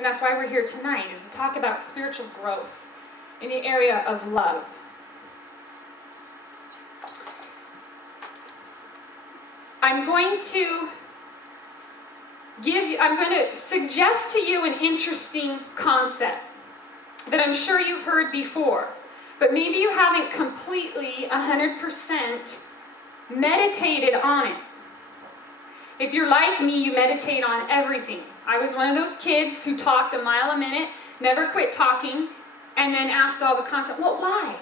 and that's why we're here tonight, is to talk about spiritual growth in the area of love. I'm going to suggest to you an interesting concept that I'm sure you've heard before, but maybe you haven't completely 100% meditated on it. If you're like me, you meditate on everything. I was one of those kids who talked a mile a minute, never quit talking, and then asked all the constant, well, why?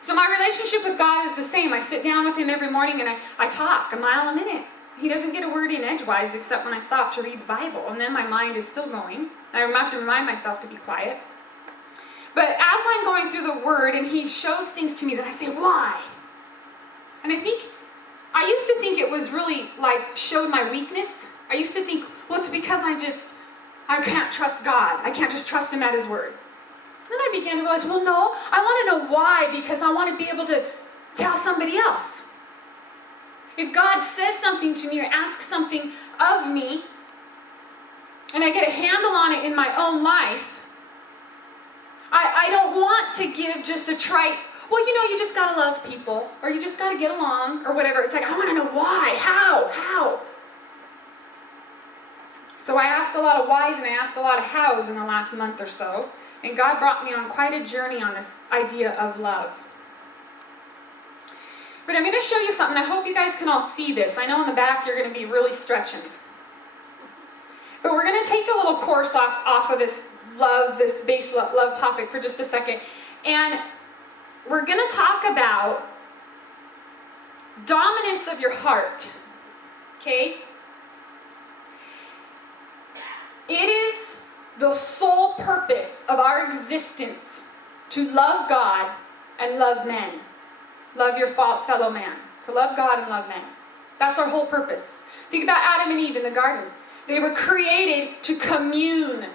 So my relationship with God is the same. I sit down with him every morning and I talk a mile a minute. He doesn't get a word in edgewise except when I stop to read the Bible, and then my mind is still going. I have to remind myself to be quiet. But as I'm going through the Word and he shows things to me, then I say, why? And I used to think it was really showed my weakness. I used to think, well, it's because I can't trust God. I can't just trust him at his word. Then I began to realize, well, no, I want to know why, because I want to be able to tell somebody else. If God says something to me or asks something of me, and I get a handle on it in my own life, I don't want to give just a trite, well, you just got to love people, or you just got to get along, or whatever. It's like, I want to know why, how. So I asked a lot of whys and I asked a lot of hows in the last month or so, and God brought me on quite a journey on this idea of love. But I'm going to show you something. I hope you guys can all see this. I know in the back you're going to be really stretching. But we're going to take a little course off of this base love topic for just a second. And we're going to talk about dominance of your heart. Okay? It is the sole purpose of our existence to love God and love men. Love your fellow man. To love God and love men. That's our whole purpose. Think about Adam and Eve in the garden. They were created to commune.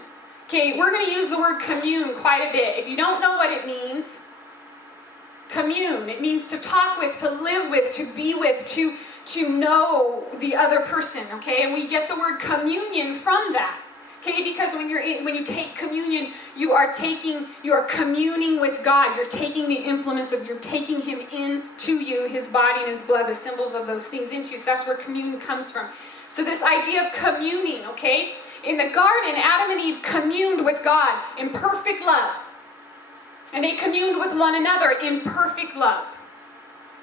Okay, we're going to use the word commune quite a bit. If you don't know what it means, commune. It means to talk with, to live with, to be with, to know the other person. Okay, and we get the word communion from that. Okay, because when you take communion, you are communing with God. You're taking the implements you're taking him into you, his body and his blood, the symbols of those things into you. So that's where communion comes from. So this idea of communing, okay? In the garden, Adam and Eve communed with God in perfect love. And they communed with one another in perfect love.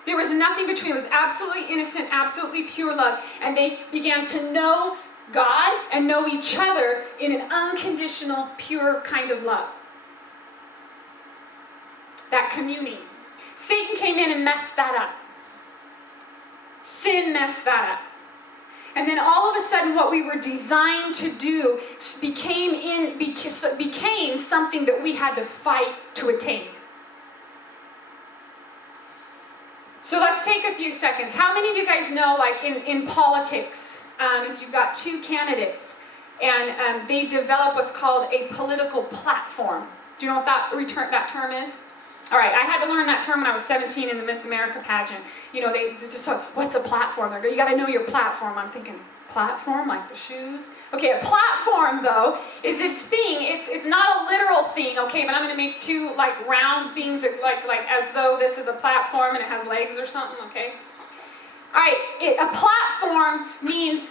There was nothing between. It was absolutely innocent, absolutely pure love. And they began to know God and know each other in an unconditional, pure kind of love. That communing. Satan came in and messed that up. Sin messed that up. And then all of a sudden what we were designed to do became something that we had to fight to attain. So let's take a few seconds. How many of you guys know, in politics, if you've got two candidates and they develop what's called a political platform? Do you know what that term is? All right, I had to learn that term when I was 17 in the Miss America pageant. They just talk, what's a platform? They go, you got to know your platform. I'm thinking, platform, like the shoes? Okay, a platform, though, is this thing. It's not a literal thing, okay, but I'm going to make two, round things, like as though this is a platform and it has legs or something, okay? All right, a platform means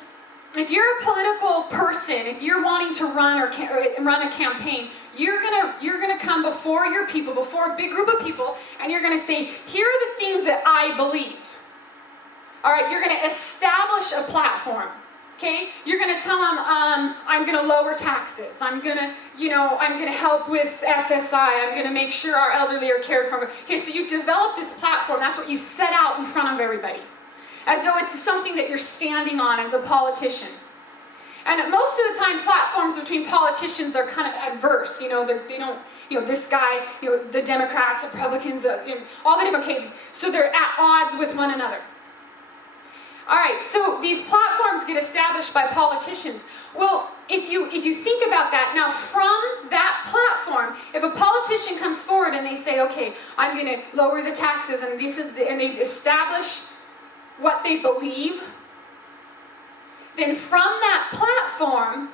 if you're a political person, if you're wanting to run a campaign, you're gonna come before your people, before a big group of people, and you're gonna say, here are the things that I believe. All right, you're gonna establish a platform. Okay, you're gonna tell them, I'm gonna lower taxes. I'm gonna help with SSI. I'm gonna make sure our elderly are cared for. Okay, so you develop this platform. That's what you set out in front of everybody, as though it's something that you're standing on as a politician. And most of the time, platforms between politicians are kind of adverse. They don't, this guy, the Democrats, Republicans, all the different cases. So they're at odds with one another. All right, so these platforms get established by politicians. Well, if you think about that, now from that platform, if a politician comes forward and they say, okay, I'm going to lower the taxes, and and they establish what they believe, then from that platform,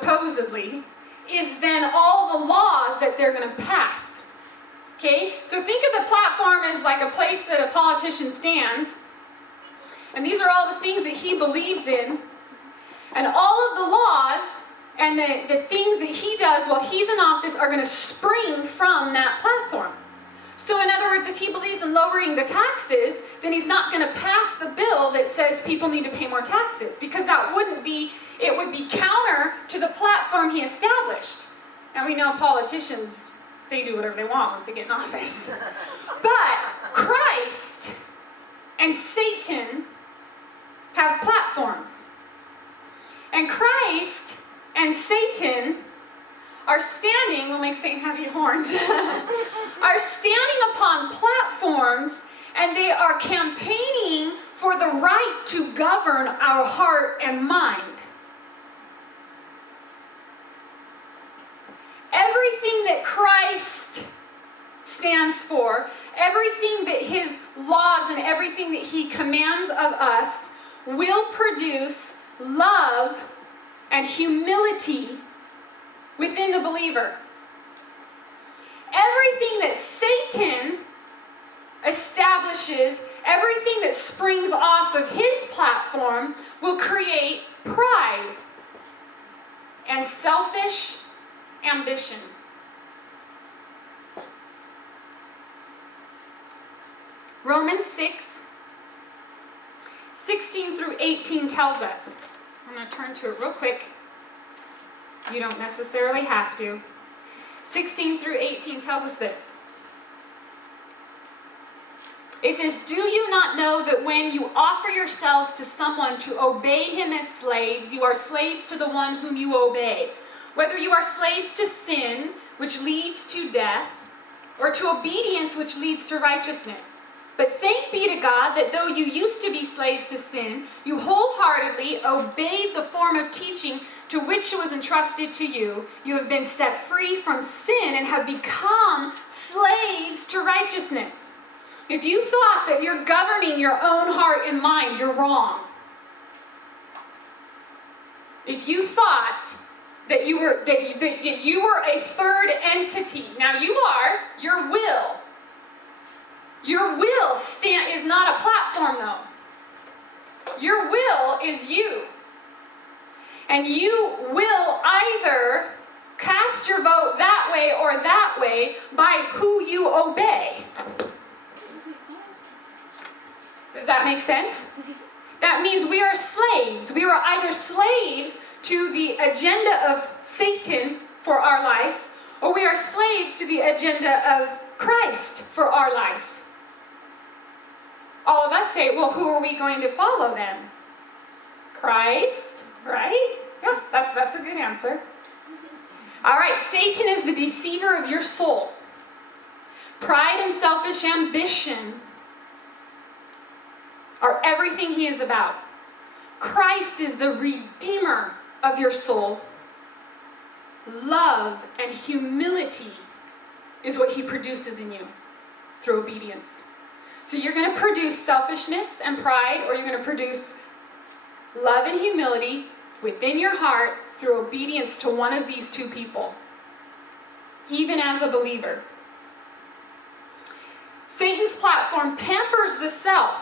supposedly, is then all the laws that they're going to pass. Okay? So think of the platform as like a place that a politician stands, and these are all the things that he believes in, and all of the laws and the things that he does while he's in office are going to spring from that platform. So in other words, if he believes in lowering the taxes, then he's not going to pass the bill that says people need to pay more taxes, because that wouldn't be, it would be counter to the platform he established. And we know politicians, they do whatever they want once they get in office. But Christ and Satan have platforms. And Christ and Satan are standing, we'll make Satan have your horns, are standing upon platforms, and they are campaigning for the right to govern our heart and mind. Everything that Christ stands for, everything that his laws and everything that he commands of us will produce love and humility within the believer. Everything that Satan establishes, everything that springs off of his platform will create pride and selfish ambition. Romans 6:16 through 18 tells us, I'm going to turn to it real quick. You don't necessarily have to. 16 through 18 tells us this. It says, "Do you not know that when you offer yourselves to someone to obey him as slaves, you are slaves to the one whom you obey? Whether you are slaves to sin, which leads to death, or to obedience, which leads to righteousness. But thank be to God that though you used to be slaves to sin, you wholeheartedly obeyed the form of teaching to which it was entrusted to you. You have been set free from sin and have become slaves to righteousness." If you thought that you're governing your own heart and mind, you're wrong. If you thought that you were a third entity, now you are. Your will is not a platform, though. Your will is you, and you will either cast your vote that way or that way by who you obey. Does that make sense? That means we are slaves. We are either slaves to the agenda of Satan for our life, or we are slaves to the agenda of Christ for our life. All of us say, well, who are we going to follow then? Christ, right? Yeah, that's a good answer. All right, Satan is the deceiver of your soul. Pride and selfish ambition are everything he is about. Christ is the redeemer of your soul. Love and humility is what he produces in you through obedience. So you're going to produce selfishness and pride, or you're going to produce love and humility within your heart through obedience to one of these two people, even as a believer. Satan's platform pampers the self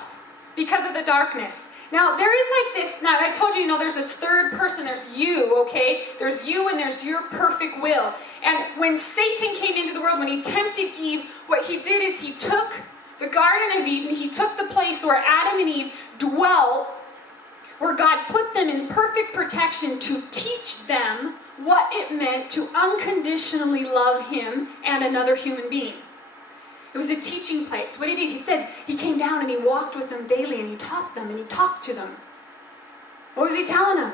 because of the darkness. Now, there is like this, now I told you, there's this third person, there's you, okay? There's you and there's your perfect will. And when Satan came into the world, when he tempted Eve, what he did is he took the Garden of Eden, he took the place where Adam and Eve dwelt, where God put them in perfect protection to teach them what it meant to unconditionally love him and another human being. It was a teaching place. What did he do? He said he came down and he walked with them daily and he taught them and he talked to them. What was he telling them?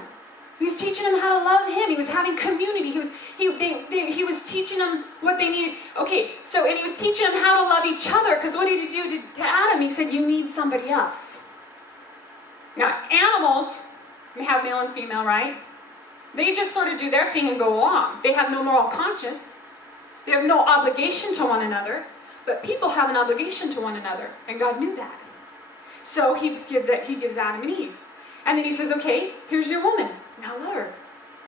He was teaching them how to love him. He was having community. He was teaching them what they needed. Okay, so, and he was teaching them how to love each other, because what did he do to Adam? He said, you need somebody else. Now, animals, we have male and female, right? They just sort of do their thing and go along. They have no moral conscience. They have no obligation to one another. But people have an obligation to one another, and God knew that. So he gives Adam and Eve. And then he says, okay, here's your woman. Now love her.